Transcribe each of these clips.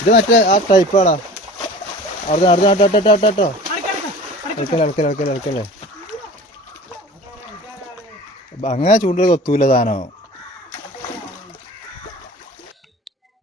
ഇതാ മറ്റേ ആ ടൈപ്പാടാ അവിടെ അവിടെ ആട്ടോ ആട്ടോ ആട്ടോ ആട്ടോ ഇളക്കല്ലേ ഇളക്കല്ലേ ഇളക്കല്ലേ അങ്ങനെ ചൂണ്ടൽ കൊത്തൂല താനോ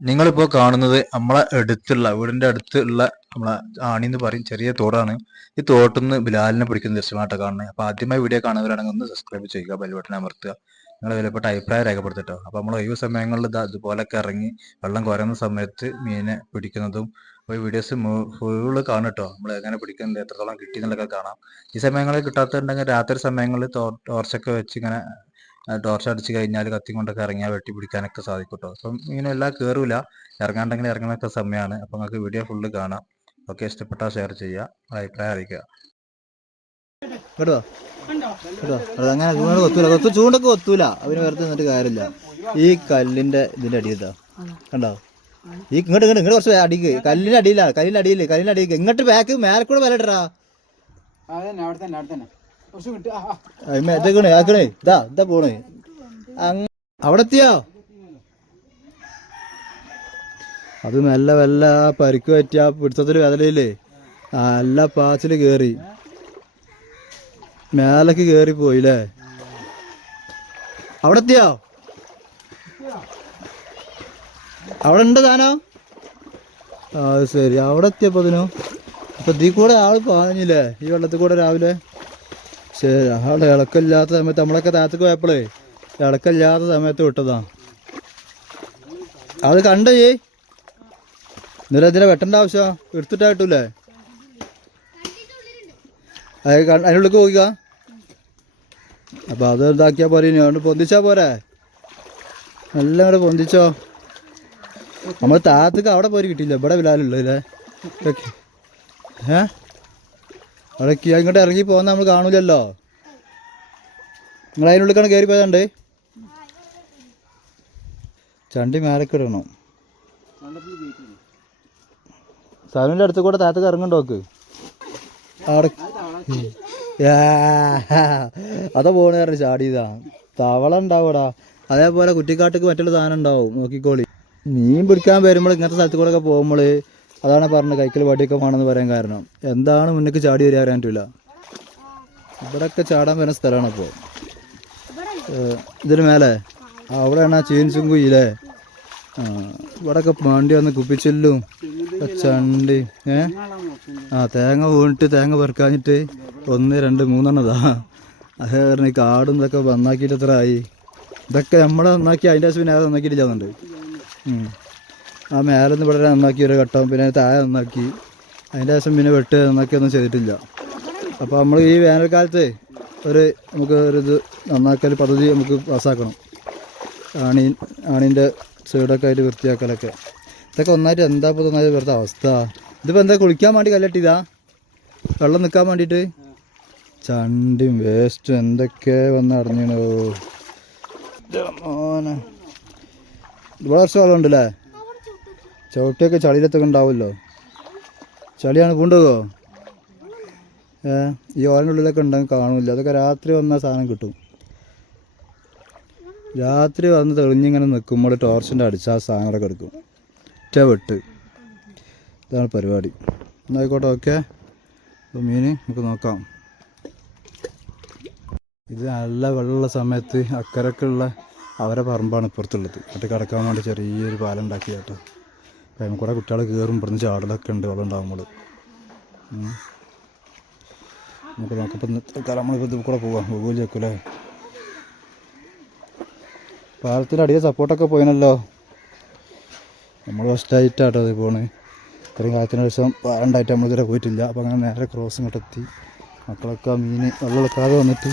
നിങ്ങളിപ്പോൾ കാണുന്നത് നമ്മളെ അടുത്തുള്ള വീടിന്റെ അടുത്തുള്ള നമ്മളെ ആണി എന്ന് പറയും ചെറിയ തോടാണ്. ഈ തോട്ടിൽ ബിലാലിനെ പിടിക്കുന്ന ദൃശ്യമായിട്ട് കാണുന്നത്. അപ്പൊ ആദ്യമായി വീഡിയോ കാണുന്നവരാണെങ്കിൽ ഒന്ന് സബ്സ്ക്രൈബ് ചെയ്യുക ബെൽ ബട്ടൺ അമർത്തുക. നിങ്ങളെ വിലപ്പെട്ട അഭിപ്രായം രേഖപ്പെടുത്തിട്ടോ. അപ്പൊ നമ്മൾ ഒഴിവ് സമയങ്ങളിൽ ഇതാ ഇതുപോലൊക്കെ ഇറങ്ങി വെള്ളം കുറയുന്ന സമയത്ത് മീനെ പിടിക്കുന്നതും അപ്പോൾ വീഡിയോസ് ഫുള്ള് കാണട്ടോ. നമ്മൾ എങ്ങനെ പിടിക്കുന്നത് എത്രത്തോളം കിട്ടി എന്നുള്ളതൊക്കെ കാണാം. ഈ സമയങ്ങളിൽ കിട്ടാത്തുണ്ടെങ്കിൽ രാത്രി സമയങ്ങളിൽ ടോർച്ചൊക്കെ വെച്ച് ഇങ്ങനെ ടോർച്ച് അടിച്ച് കഴിഞ്ഞാൽ കത്തി കൊണ്ടൊക്കെ ഇറങ്ങിയാൽ വെട്ടി പിടിക്കാനൊക്കെ സാധിക്കും കേട്ടോ അപ്പം ഇങ്ങനെ എല്ലാം കയറൂല ഇറങ്ങാണ്ടെങ്കിൽ ഇറങ്ങുന്നൊക്കെ സമയമാണ് അപ്പം നിങ്ങൾക്ക് വീഡിയോ ഫുള്ള് കാണാം. ഓക്കെ ഇഷ്ടപ്പെട്ടാൽ ഷെയർ ചെയ്യുക. അഭിപ്രായം അറിയിക്കുക. കേട്ടോ കേട്ടോ അതങ്ങനെ ചൂണ്ട കൊത്തൂല. കൊത്തു ചൂണ്ടൊക്കെ കൊത്തൂല. അവന് വെറുതെ നിന്നിട്ട് കാര്യമില്ല. ഈ കല്ലിന്റെ ഇതിന്റെ അടിയിലാ കണ്ടോ? ഈ ഇങ്ങോട്ട് ഇങ്ങോട്ട് ഇങ്ങോട്ട് കുറച്ച് അടിക്ക്. കല്ലിന്റെ അടിയില്ല കല്ലിന്റെ അടിയില്ല കല്ലിന്റെ അടിയിൽ ഇങ്ങോട്ട് ബാക്ക് മേലെ കൂടെ വില ഇടറാ അതന്നെ അവിടെ തന്നെ അവിടെ തന്നെ. കുറച്ച് കിട്ടി. ആ ആ. അയ്മ ഇതൊക്കെ ആക്കണേ ഇതാ ഇതാ പോണേ. അങ്ങ് അവിടെ എത്തിയോ? അത് മെല്ലെ വല്ല പരിക്ക് പറ്റിയ പിടുത്തത്തിൽ വേദനയില്ലേ? നല്ല പാച്ചിൽ കേറി. മേലേക്ക് കേറി പോയില്ലേ? അവിടെ എത്തിയോ അവിടെ ഉണ്ട് താനോ? ആ ശരി. അവിടെ എത്തിയപ്പോ അതിനോ അപ്പൊ ഇതിൽ കൂടെ ആൾ പാഞ്ഞില്ലേ? ഈ വെള്ളത്തിൽ കൂടെ രാവിലെ? ശരി. ആളുടെ ഇളക്കമില്ലാത്ത സമയത്ത് നമ്മളൊക്കെ താഴത്തേക്ക് പോയപ്പോഴേ ഇളക്കമില്ലാത്ത സമയത്ത് വിട്ടതാ. അത് കണ്ടേ ഈ? ഇന്നലെ ഇതിനെ വെട്ടേണ്ട ആവശ്യം എടുത്തിട്ടാ കിട്ടൂലേ അത് കണ്ട- അതിനുള്ളിലേക്ക് പോയിക്ക അപ്പൊ അത് ഇതാക്കിയാ പോരെ ഇനി അതുകൊണ്ട് പൊന്തിച്ചാ പോരെ. പൊന്തിച്ചോ. നമ്മൾ താത്തക്ക് അവിടെ പോയി കിട്ടിയില്ല ഇവിടെ വിലാലുള്ളല്ലേ ഏ? അവിടെ ഇങ്ങോട്ട് ഇറങ്ങി പോകുന്ന നമ്മൾ കാണൂലല്ലോ. നിങ്ങൾ അതിനുള്ളിലേക്കാണ് കയറി പോയതാണ്ട് ചണ്ടി മേലക്കിടണം സനുവിന്റെ അടുത്ത് കൂടെ താത്തക്ക് ഇറങ്ങണ്ടോക്ക് അവിടെ അതാ പോണ കാരണം ചാടിയതാ തവള ഉണ്ടാവൂടാ അതേപോലെ കുറ്റിക്കാട്ടിക്ക് മറ്റുള്ള സാധനം ഉണ്ടാവും. നോക്കിക്കോളി. മീൻ പിടിക്കാൻ വരുമ്പോൾ ഇങ്ങനത്തെ സ്ഥലത്ത് കൂടെ ഒക്കെ പോകുമ്പോൾ അതാണ് പറഞ്ഞത് കൈക്കൽ വടിയൊക്കെ വേണമെന്ന് പറയാൻ കാരണം. എന്താണ് മുന്നേക്ക് ചാടി വരിക അറിയാൻ പറ്റില്ല ഇവിടെയൊക്കെ ചാടാൻ വരുന്ന സ്ഥലമാണ് അപ്പോൾ ഇതിന് മേലെ. അവിടെയാണ് ആ ചീൻസും കുയിലേ ഇവിടെയൊക്കെ മാണ്ടി വന്ന് കുപ്പിച്ചെല്ലും ചണ്ടി. ഏ? ആ തേങ്ങ വീണിട്ട് തേങ്ങ പെറുക്കാഞ്ഞിട്ട് ഒന്ന് രണ്ട് മൂന്നെണ്ണതാ. അത് കാരണം ഈ കാടും ഇതൊക്കെ നന്നാക്കിയിട്ട് എത്ര ആയി. ഇതൊക്കെ നമ്മളെ നന്നാക്കി അതിന്റെ പിന്നെ അത് നന്നാക്കിയിട്ട് ആ മേലെ നിന്ന് ഇവിടെ നന്നാക്കി ഒരു ഘട്ടം പിന്നെ താഴെ നന്നാക്കി. അതിന്റെ ശേഷം പിന്നെ വെട്ട് നന്നാക്കിയൊന്നും ചെയ്തിട്ടില്ല. അപ്പോൾ നമ്മൾ ഈ വേനൽക്കാലത്ത് ഒരു നമുക്ക് ഒരു ഇത് നന്നാക്കൽ പദ്ധതി നമുക്ക് പാസ്സാക്കണം. ആണി ആണിന്റെ സൈഡൊക്കെ ആയിട്ട് വൃത്തിയാക്കലൊക്കെ. ഇതൊക്കെ ഒന്നായിട്ട് എന്താ ഇപ്പോൾ വെറുതെ അവസ്ഥ? ഇതിപ്പോൾ എന്താ കുളിക്കാൻ വേണ്ടി കല്ലട്ടിതാ? വെള്ളം നിക്കാൻ വേണ്ടിട്ട്? ചണ്ടിയും വേസ്റ്റും എന്തൊക്കെ വന്ന് അടഞ്ഞോ മോനെ. ഇവിടെ കുറച്ച് വെള്ളം ഉണ്ടല്ലേ? ചവിട്ടിയൊക്കെ ചളിയിലത്തൊക്കെ ഉണ്ടാവുമല്ലോ. ചളിയാണ് പൂണ്ടുകോ ഏ ഈ ഓരനുള്ളിലൊക്കെ ഉണ്ടെങ്കിൽ കാണില്ല. അതൊക്കെ രാത്രി വന്ന സാധനം കിട്ടും. രാത്രി വന്ന് തെളിഞ്ഞിങ്ങനെ നിൽക്കുമ്പോൾ ടോർച്ചിന്റെ അടിച്ച് ആ സാധനങ്ങളൊക്കെ എടുക്കും ഒറ്റ വെട്ട്. ഇതാണ് പരിപാടി. എന്നായിക്കോട്ടെ ഓക്കെ. അപ്പോൾ മീൻ നമുക്ക് നോക്കാം. ഇത് നല്ല വെള്ളമുള്ള സമയത്ത് അക്കരക്കുള്ള അവരെ പറമ്പാണ് ഇപ്പുറത്തുള്ളത്. എന്നിട്ട് കിടക്കാൻ വേണ്ടി ചെറിയൊരു പാലം ഉണ്ടാക്കി കേട്ടോ. അപ്പം അതിന് കൂടെ കുട്ടികൾ കയറും ഇവിടുന്ന് ചാടലൊക്കെ ഉണ്ട് വെള്ളം ഉണ്ടാകുമ്പോൾ നമുക്ക് നോക്കാം ഇപ്പം ഇന്നത്തെ കാലം നമ്മളിപ്പോൾ ഇതിൽ കൂടെ പോവാം. ഗൂഗിൾ ചെക്കൂലേ പാലത്തിന്റെ അടിയിൽ സപ്പോർട്ടൊക്കെ പോയിനല്ലോ. നമ്മൾ ഫസ്റ്റായിട്ടാട്ടോ അത് പോണ്. ഇത്രയും കാലത്തിന് ശേഷം നമ്മൾ ഇതുവരെ പോയിട്ടില്ല. അപ്പോൾ അങ്ങനെ നേരെ ക്രോസ് ഇങ്ങോട്ടെത്തി മക്കളൊക്കെ ആ മീൻ വെള്ളമൊക്കാതെ വന്നിട്ട്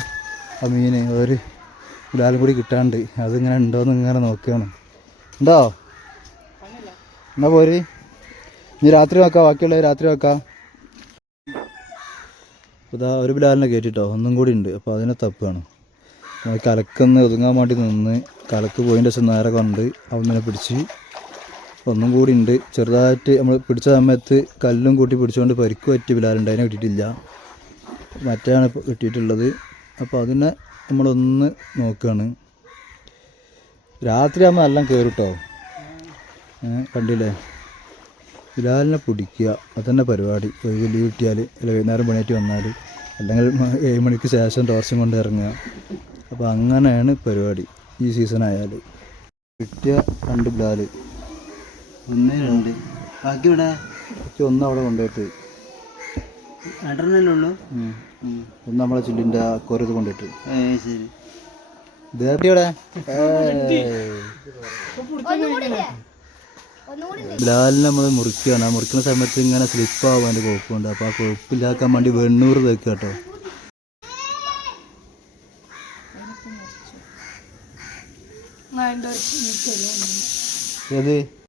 ആ മീൻ ഒരു ഗുലാലും കൂടി കിട്ടാണ്ട് അതിങ്ങനെ ഉണ്ടോയെന്ന് ഇങ്ങനെ നോക്കുകയാണ് ഉണ്ടോ? എന്നാ പോര്? ഇനി രാത്രി നോക്കാം ബാക്കിയുള്ളത് രാത്രി നോക്കാം ഇതാ ഒരു ബിലാലിനെ കയറ്റിട്ടോ. ഒന്നും കൂടി ഉണ്ട്. അപ്പോൾ അതിനെ തപ്പാണ് കലക്കൊന്ന് ഒതുങ്ങാൻ വേണ്ടി നിന്ന് കലക്ക് പോയിന്റെ ശേഷം നേരെ കണ്ട് അവനെ പിടിച്ച് ഒന്നും കൂടി ഉണ്ട്. ചെറുതായിട്ട് നമ്മൾ പിടിച്ച സമയത്ത് കല്ലും കൂട്ടി പിടിച്ചുകൊണ്ട് പരിക്ക് പറ്റി ബിലാലുണ്ട് അതിനെ കിട്ടിയിട്ടില്ല. മറ്റാണ് ഇപ്പോൾ കിട്ടിയിട്ടുള്ളത്. അപ്പോൾ അതിനെ നമ്മളൊന്ന് നോക്കുകയാണ് രാത്രിയാകുമ്പോൾ എല്ലാം കയറിട്ടോ കണ്ടില്ലേ? ബിലാലിനെ പിടിക്കുക. അതന്നെ പരിപാടി. ലീവ് കിട്ടിയാൽ അല്ല വൈകുന്നേരം പണിയായിട്ട് വന്നാൽ അല്ലെങ്കിൽ ഏഴ് മണിക്ക് ശേഷം ടോർച്ചും കൊണ്ട് ഇറങ്ങുക. അപ്പോൾ അങ്ങനെയാണ് പരിപാടി ഈ സീസൺ ആയാൽ കിട്ടിയ രണ്ട് ബിലാൽ ഒന്ന് രണ്ട്. ബാക്കി ഇവിടെ ഒന്ന് അവിടെ കൊണ്ടുപോയിട്ട്. രണ്ടെണ്ണല്ലേ ഉള്ളൂ. ഒന്ന് നമ്മളെ ചില്ലിന്റെ അക്കോരത്ത് കൊണ്ടുപോയിട്ട്. ഏ ശരി. ദേവട്ടിയുടെ ബിലാലിനെ നമ്മൾ മുറിക്കുകയാണ് ആ മുറിക്കുന്ന സമയത്ത് ഇങ്ങനെ സ്ലിപ്പ് ആവാൻ അതിന്റെ കുഴപ്പമുണ്ട് അപ്പോൾ ആ കുഴപ്പമില്ലാക്കാൻ വേണ്ടി വെണ്ണൂറ് തേക്കുക കേട്ടോ. ഏത്?